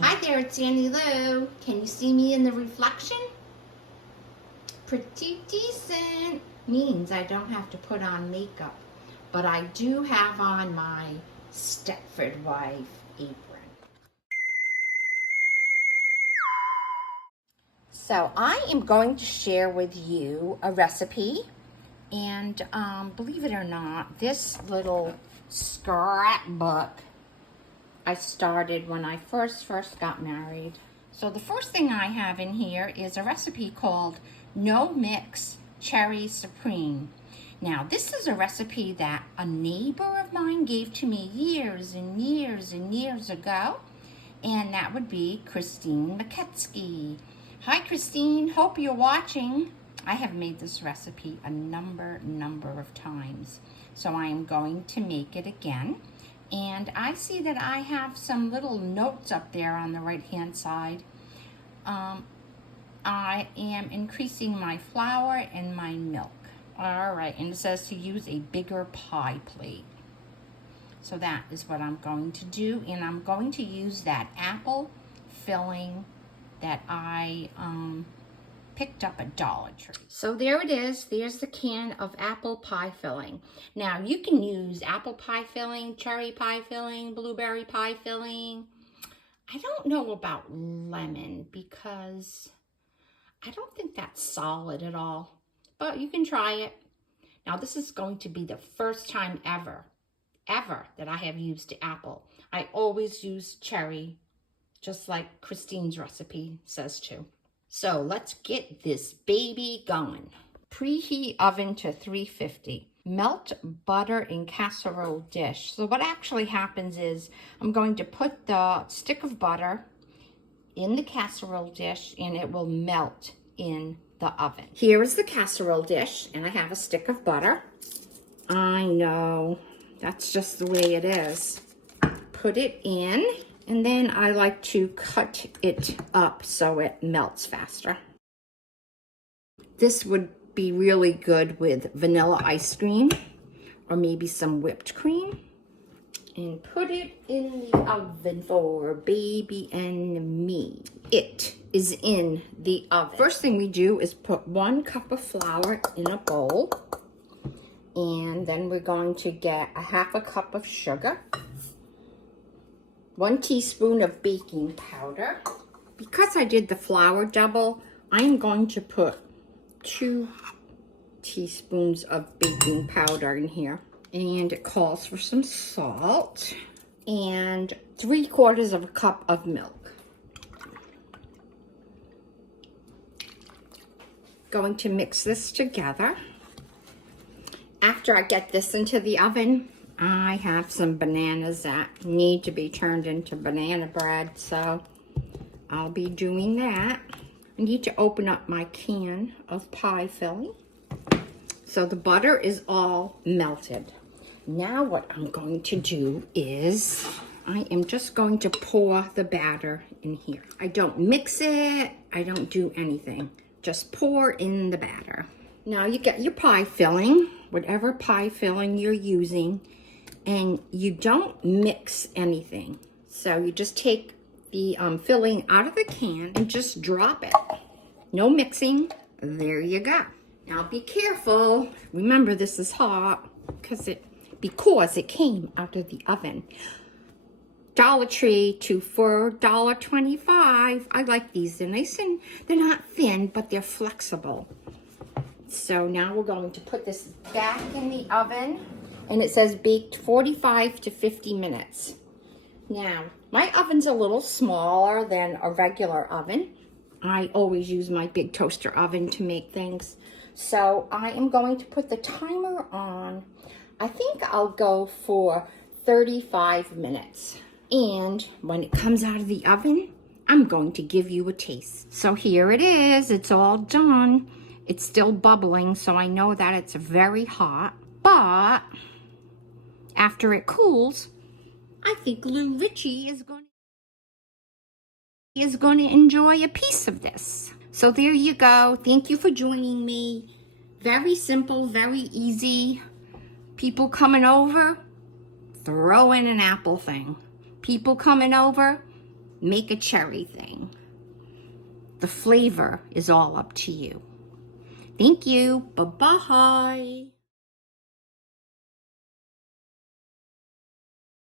Hi there, it's Annie Lou. Can you see me in the reflection? Pretty decent. Means I don't have to put on makeup, but I do have on my Stepford wife apron. So I am going to share with you a recipe, and believe it or not, this little scrapbook I started when I first got married. So the first thing I have in here is a recipe called No Mix Cherry Supreme. Now this is a recipe that a neighbor of mine gave to me years and years and years ago, and that would be Christine McKetsky. Hi Christine, hope you're watching. I have made this recipe a number of times, so I am going to make it again. And I see that I have some little notes up there on the right hand side. I am increasing my flour and my milk. All right, and it says to use a bigger pie plate. So that is what I'm going to do, and I'm going to use that apple filling that I picked up at Dollar Tree. So there it is. There's the can of apple pie filling. Now you can use apple pie filling, cherry pie filling, blueberry pie filling. I don't know about lemon because I don't think that's solid at all, but you can try it. Now this is going to be the first time ever that I have used apple. I always use cherry, just like Christine's recipe says to. So let's get this baby going. Preheat oven to 350. Melt butter in casserole dish. So what actually happens is I'm going to put the stick of butter in the casserole dish and it will melt in the oven. Here is the casserole dish and I have a stick of butter. I know, that's just the way it is. Put it in. And then I like to cut it up so it melts faster. This would be really good with vanilla ice cream or maybe some whipped cream. And put it in the oven for baby and me. It is in the oven. First thing we do is put 1 cup of flour in a bowl. And then we're going to get a 1/2 cup of sugar. 1 teaspoon of baking powder. Because I did the flour double, I'm going to put 2 teaspoons of baking powder in here. And it calls for some salt. And 3/4 of a cup of milk. Going to mix this together. After I get this into the oven, I have some bananas that need to be turned into banana bread, so I'll be doing that. I need to open up my can of pie filling. So the butter is all melted. Now what I'm going to do is I am just going to pour the batter in here. I don't mix it, I don't do anything. Just pour in the batter. Now you get your pie filling, whatever pie filling you're using. And you don't mix anything. So you just take the filling out of the can and just drop it. No mixing. There you go. Now be careful. Remember this is hot because it came out of the oven. Dollar Tree for $1.25. I like these. They're nice and they're not thin, but they're flexible. So now we're going to put this back in the oven. And it says baked 45 to 50 minutes. Now, my oven's a little smaller than a regular oven. I always use my big toaster oven to make things. So I am going to put the timer on. I think I'll go for 35 minutes. And when it comes out of the oven, I'm going to give you a taste. So here it is. It's all done. It's still bubbling, so I know that it's very hot. But after it cools, I think Ricci is going to enjoy a piece of this. So there you go. Thank you for joining me. Very simple, very easy. People coming over, throw in an apple thing. People coming over, make a cherry thing. The flavor is all up to you. Thank you. Bye-bye.